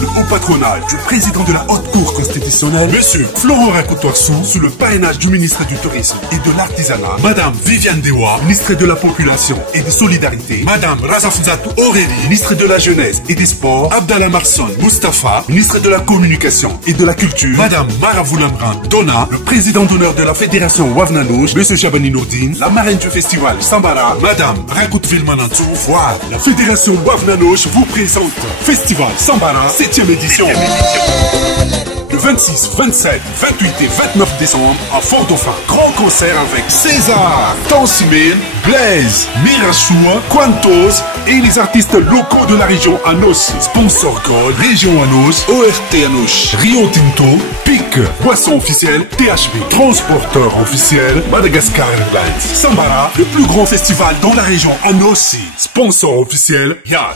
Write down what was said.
le haut patronage du président de la Haute Cour constitutionnelle, Monsieur Florent Rakoutoirsou, sous le parrainage du ministre du Tourisme et de l'Artisanat, Madame Viviane Dewa, ministre de la Population et des Solidarités, Madame Razafzatou Aurélie, ministre de la Jeunesse et des Sports, Abdallah Marson Mustafa, ministre de la Communication et de la Culture, Madame Maravoulamran Donna, le président d'honneur de la Fédération Wavnanouche, Monsieur Chabani Nourdine, la marraine du Festival Sambaraha, Madame Rakoutville Manantou. Voilà, la Fédération Wavnanouche vous présente Festival Sambaraha 7e édition. Le 26, 27, 28 et 29 décembre à Fort-Dauphin. Grand concert avec César, Tence Mena, Blaise, Mirachoua, Quan Tooz et les artistes locaux de la région Anos. Sponsor code Région Anos, ORT Anos, Rio Tinto, PIC, boisson officielle THB, transporteur officiel Madagascar Airlines. Sambaraha, le plus grand festival dans la région Anos. Sponsor officiel Yas.